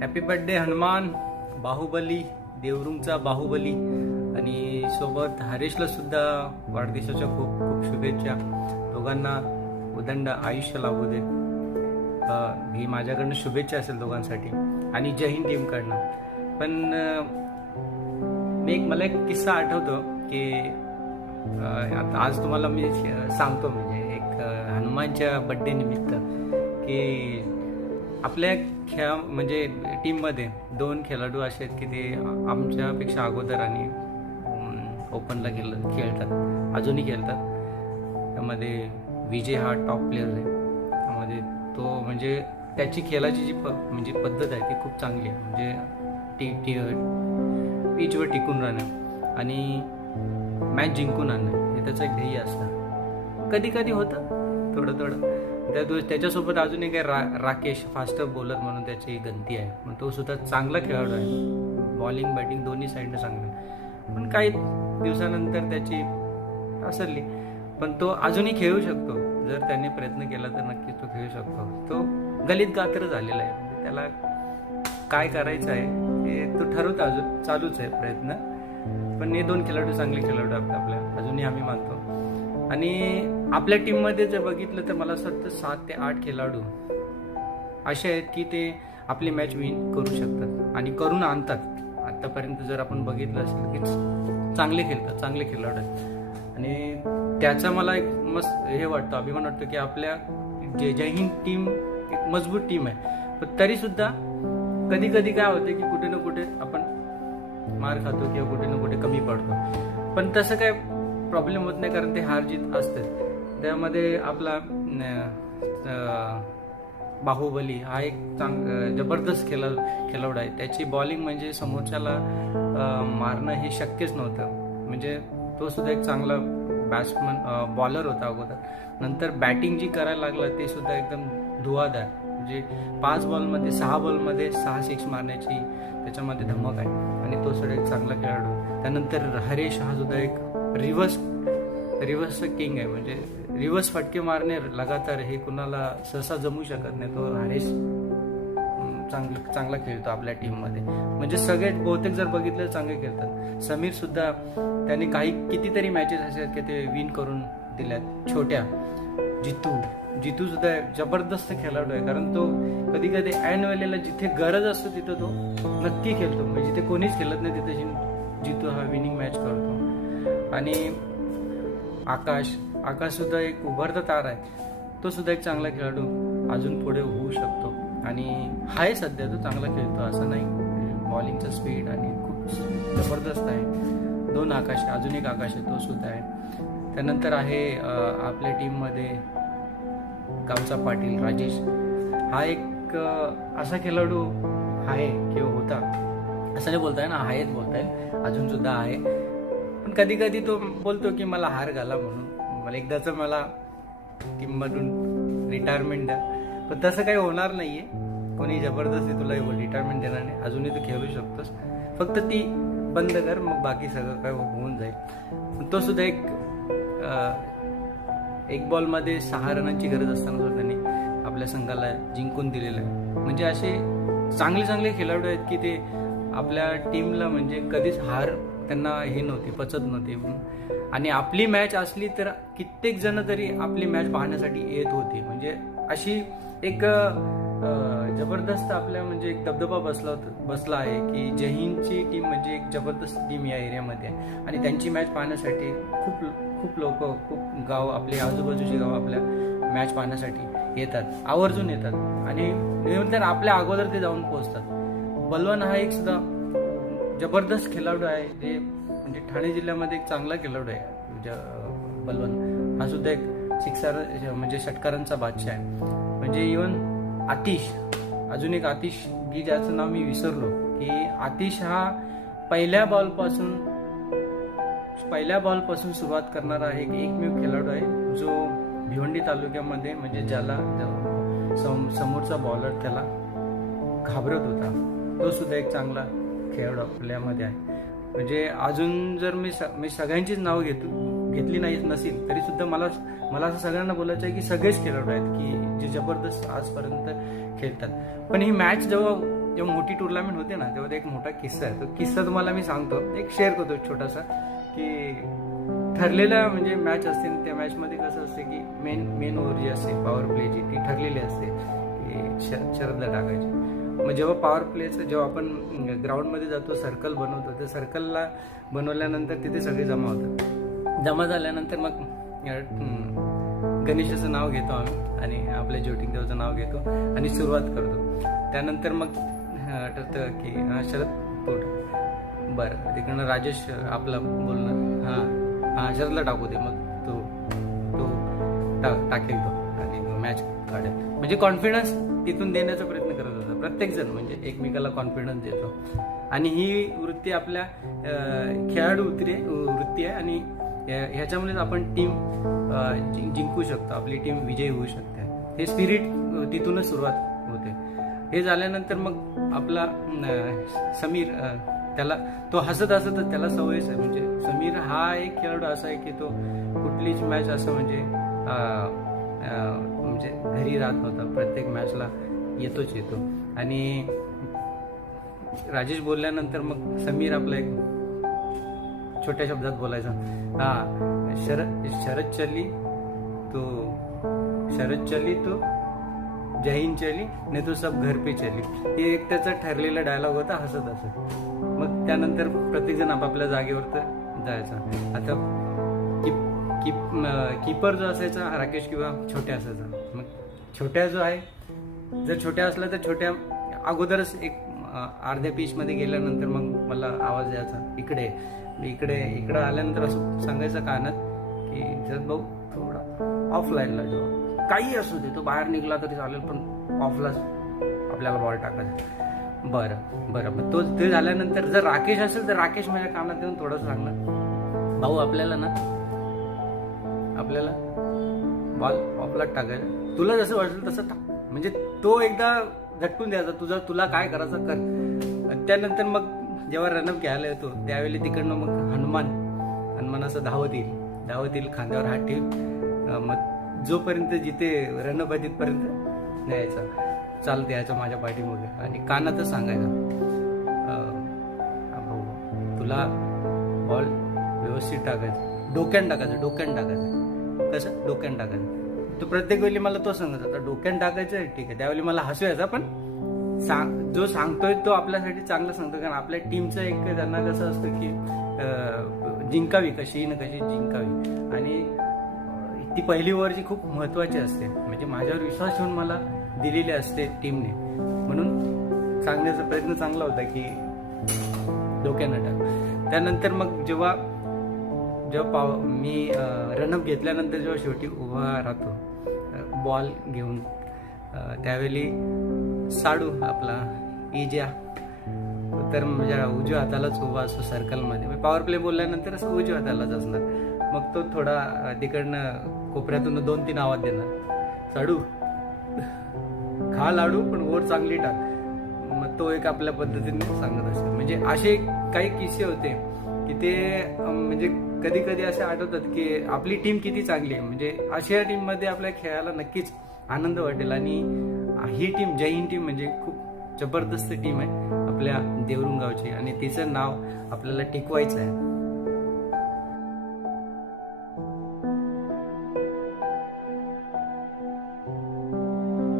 Happy birthday Hanuman. Baahubali देवरुंगचा बाहुबली. आणि सोबत हरेशला सुद्धा वाढदिवसाच्या खूप खूप शुभेच्छा. दोघांना उदंड आयुष्य लाभू दे. ही माझ्याकडनं शुभेच्छा असेल दोघांसाठी. आणि जय हिंद टीमकडनं. पण मी एक मला एक किस्सा आठवतो की आता आज तुम्हाला मी सांगतो. म्हणजे एक हनुमानच्या बड्डे निमित्त की आपल्या खेळा म्हणजे टीममध्ये दोन खेळाडू असे आहेत की ते आमच्यापेक्षा अगोदर आणि ओपनला खेळ खेळतात. अजूनही खेळतात. त्यामध्ये विजय हा टॉप प्लेअर आहे. त्यामध्ये तो म्हणजे त्याची खेळाची जी प म्हणजे पद्धत आहे ती खूप चांगली आहे. म्हणजे टी टी पीचवर टिकून राहणं आणि मॅच जिंकून आणणं हे त्याचं एक ध्येय असतं. कधी कधी होतं. थोडं थोडं त्या त्याच्यासोबत अजून एक रा राकेश फास्टर बॉलर म्हणून त्याची गंती आहे. पण तो सुद्धा चांगला खेळाडू आहे. बॉलिंग बॅटिंग दोन्ही साईडनं चांगलं आहे. पण काही दिवसानंतर त्याची असरली पण तो अजूनही खेळू शकतो. जर त्याने प्रयत्न केला तर नक्कीच तो खेळू शकतो. तो गलित गात्र झालेला आहे. त्याला काय करायचं आहे हे तो ठरवतो अजून चालूच आहे प्रयत्न. पण हे दोन खेळाडू चांगले खेळाडू आहेत आपल्या. अजूनही आम्ही मानतो. आणि आपल्या टीममध्ये जर बघितलं तर मला असं वाटतं सात ते आठ खेळाडू असे आहेत की ते आपली मॅच विन करू शकतात आणि करून आणतात. आतापर्यंत जर आपण बघितलं असेल की चांगले खेळतात चांगले खेळाडू आहेत. आणि त्याचा मला एक मस्त हे वाटतं अभिमान वाटतो की आपल्या जे जय हिंद टीम एक मजबूत टीम आहे. पण तरीसुद्धा कधी कधी काय होतं की कुठे ना कुठे आपण मार खातो किंवा कुठे ना कुठे कमी पडतो. पण तसं काय प्रॉब्लेम होत नाही कारण ते हार जीत असते. त्यामध्ये आपला बाहुबली हा एक चांग जबरदस्त खेळ खेळाडू आहे. त्याची बॉलिंग म्हणजे समोरच्याला मारणं हे शक्यच नव्हतं. म्हणजे तो सुद्धा एक चांगला बॅट्समन बॉलर होता अगोदर. नंतर बॅटिंग जी करायला लागला ते सुद्धा एकदम धुवाधार. म्हणजे पाच बॉलमध्ये सहा बॉलमध्ये सहा सिक्स मारण्याची त्याच्यामध्ये धमक आहे. आणि तो सुद्धा एक चांगला खेळाडू त्यानंतर हरेश हा सुद्धा एक रिव्हर्स रिव्हर्स किंग आहे. म्हणजे रिव्हर्स फटके मारणे लगातार हे कुणाला सहसा जमू शकत नाही. तो हरेश चांगला चांगला खेळतो आपल्या टीममध्ये म्हणजे सगळे बहुतेक जर बघितलं चांगले खेळतात. समीर सुद्धा त्याने काही कितीतरी मॅचेस असे आहेत की ते विन करून दिल्यात. छोट्या. जितू जितू सुद्धा एक जबरदस्त खेळाडू आहे. कारण तो कधी कधी ऐन वेळेला जिथे गरज असतो तिथं तो नक्की खेळतो. म्हणजे जिथे कोणीच खेळत नाही तिथे जितू हा विनिंग मॅच करतो. आणि आकाश आकाश सुद्धा एक उभरता तार आहे. तो सुद्धा एक चांगला खेळाडू अजून पुढे होऊ शकतो. आणि आहे सध्या तो चांगला खेळतो असं नाही. बॉलिंगचं स्पीड आणि खूप जबरदस्त आहे. दोन आकाश अजून एक आकाश आहे तो सुद्धा आहे. त्यानंतर आहे आपल्या टीममध्ये गावचा पाटील राजेश. हा एक असा खेळाडू आहे किंवा होता. असं नाही बोलताय ना आहेच बोलताय. अजून सुद्धा आहे. पण कधी कधी तो बोलतो की मला हार घाला म्हणून. मला एकदाच मला टीममधून रिटायरमेंट द्या. पण तसं काही होणार नाहीये. कोणी जबरदस्ती तुला रिटायरमेंट देणार नाही. अजूनही तू खेळू शकतोस. फक्त ती बंद कर मग बाकी सगळं काय होऊन जाईल. तो सुद्धा एक एक बॉलमध्ये सहा रनांची गरज असताना सुद्धा त्यांनी आपल्या संघाला जिंकून दिलेलं आहे. म्हणजे असे चांगले चांगले खेळाडू आहेत की ते आपल्या टीमला म्हणजे कधीच हार त्यांना हे नव्हती पचत नव्हती. आणि आपली मॅच असली तर कित्येक जण तरी आपली मॅच पाहण्यासाठी येत होती. म्हणजे अशी एक जबरदस्त आपल्या म्हणजे एक दबदबा बसला बसला आहे की जय हिंदची टीम म्हणजे एक जबरदस्त टीम या एरियामध्ये आहे. आणि त्यांची मॅच पाहण्यासाठी खूप खूप लोक खूप गाव आपले आजूबाजूचे गाव आपल्या मॅच पाहण्यासाठी येतात. आवर्जून येतात. आणि आपल्या अगोदर ते जाऊन पोहोचतात. बलवान हा एक सुद्धा जबरदस्त खेळाडू आहे. ते म्हणजे ठाणे जिल्ह्यामध्ये एक चांगला खेळाडू आहे म्हणजे, बलवंत. हा सुद्धा एक सिक्सर म्हणजे षटकारांचा बादशाह आहे. म्हणजे इवन आतिश अजून एक आतिश की ज्याचं नाव मी विसरलो की आतिश हा पहिल्या बॉलपासून पहिल्या बॉलपासून सुरुवात करणारा एक एकमेव खेळाडू आहे जो भिवंडी तालुक्यामध्ये म्हणजे ज्याला सम- समोरचा बॉलर त्याला घाबरत होता. तो सुद्धा एक चांगला खेळाडू आपल्यामध्ये आहे. म्हणजे अजून जर मी स- मी सगळ्यांचीच नाव घेतो घेतली नाही नसेल तरी सुद्धा मला मला असं सगळ्यांना बोलायचं आहे की सगळेच खेळाडू आहेत की जे जबरदस्त आजपर्यंत खेळतात. पण ही मॅच जेव्हा जेव्हा मोठी टुर्नामेंट होते ना तेव्हा एक मोठा किस्सा आहे. तो किस्सा तुम्हाला मी सांगतो. एक शेअर करतो एक छोटासा की ठरलेल्या म्हणजे मॅच असते त्या मॅचमध्ये कसं असते की मेन मेन ओव्हर जी असते पॉवर प्लेची ती ठरलेली असते की शर शरदला टाकायची. मग जेव्हा पॉवर प्लेचं जेव्हा आपण ग्राउंडमध्ये जातो सर्कल बनवतो त्या सर्कलला बनवल्यानंतर तिथे सगळे जमा होतात. जमा झाल्यानंतर मग गणेशाचं नाव घेतो आम्ही आणि आपल्या ज्योतिक देवाचं नाव घेतो आणि सुरुवात करतो. त्यानंतर मग आठवतं ठरतं की हा, शरद पोट बरं तिकडनं राजेश आपला बोलणं. हां हां शरदला टाकू दे. मग तो तो टा- टाकेल तो. आणि मॅच काढेल. म्हणजे कॉन्फिडन्स तिथून देण्याचा प्रयत्न प्रत्येकजण म्हणजे एकमेकाला कॉन्फिडन्स देतो. आणि ही वृत्ती आपल्या खेळाडू वृत्ती वृत्ती आहे आणि ह्याच्यामुळेच आपण टीम जिंकू शकतो. आपली टीम विजयी होऊ शकते. हे स्पिरिट तिथूनच सुरुवात होते. हे झाल्यानंतर मग आपला समीर त्याला तो हसत हसतच त्याला सवयच आहे म्हणजे समीर हा एक खेळाडू असा आहे की तो कुठलीच मॅच असं म्हणजे म्हणजे घरी राहत नव्हता. प्रत्येक मॅचला येतोच येतो. आणि राजेश बोलल्यानंतर मग समीर आपला एक छोट्या शब्दात बोलायचा हा शरद शरद चली तो शरद चली तो जहीन चली नाही तो सब घर पे चली. हे एक त्याचा ठरलेला डायलॉग होता हसत हसत. मग त्यानंतर प्रत्येकजण आपापल्या जागेवर तर जायचा. आता किप किप कीपर जो असायचा राकेश किंवा छोट्या असायचा. मग छोट्या जो आहे जर छोट्या असल्या तर छोट्या अगोदरच एक अर्ध्या पीचमध्ये गेल्यानंतर मग मला आवाज द्यायचा इकडे इकडे इकडं आल्यानंतर असं सांगायचं कानात की जर भाऊ थोडा ऑफलाईनला जेव्हा काही असू दे तो बाहेर निघला तरी चालेल पण ऑफलाच आपल्याला बॉल टाकायचा. बरं बरं मग तो ते झाल्यानंतर जर राकेश असेल तर राकेश माझ्या कानात येऊन थोडंसं सांगणार. भाऊ आपल्याला ना आपल्याला बॉल ऑफलाच टाकायचा. तुला जसं वाटेल तसं टाक. म्हणजे तो एकदा झटकून द्यायचा तुझा तुला काय करायचं कर. त्यानंतर मग जेव्हा रनअप घ्यायला येतो त्यावेळी तिकडनं मग हनुमान हनुमान असं धावत येईल. धावत येईल खांद्यावर हात ठेवून. मग जोपर्यंत जिथे रनअप आहे तिथपर्यंत न्यायचा. चालत यायचा माझ्या पाठीमागे. आणि कानातच सांगायचा. भाऊ तुला बॉल व्यवस्थित टाकायचं. डोक्यान टाकायचं डोक्यान टाकायचं. कसं? डोक्यान टाकायचं. तो प्रत्येक वेळी मला तो सांगत होता डोक्यात टाकायचं ठीक आहे. त्यावेळी मला हसू यायचा पण सांग जो सांगतोय तो आपल्यासाठी चांगलं सांगतो कारण आपल्या टीमचं एक त्यांना कसं असतं की जिंकावी कशी ना कशी जिंकावी. आणि ती पहिली ओव्हरची खूप महत्वाची असते. म्हणजे माझ्यावर विश्वास ठेवून मला दिलेली असते टीमने म्हणून सांगण्याचा प्रयत्न चांगला होता की डोक्यानं टाक. त्यानंतर मग जेव्हा जेव्हा पाव मी रनअप घेतल्यानंतर जेव्हा शेवटी उभा राहतो बॉल घेऊन त्यावेळी साडू आपला इजा. तर म्हणजे उजव्या हातालाच उभा असतो सर्कलमध्ये पॉवर प्ले बोलल्यानंतर असं उजव्या हातालाच असणार. मग तो थोडा तिकडनं कोपऱ्यातून दोन तीन आवाज देणार. साडू खा लाडू पण ओर चांगली टाक. मग तो एक आपल्या पद्धतीने सांगत असतो. म्हणजे असे काही किस्से होते की ते म्हणजे कधी कधी असे आठवतात की आपली टीम किती चांगली आहे. म्हणजे अशा टीममध्ये आपल्या खेळायला नक्कीच आनंद वाटेल. आणि ही टीम जय हिंद टीम म्हणजे खूप जबरदस्त टीम आहे आपल्या देवरुंगावची. आणि तिचं नाव आपल्याला टिकवायचं आहे.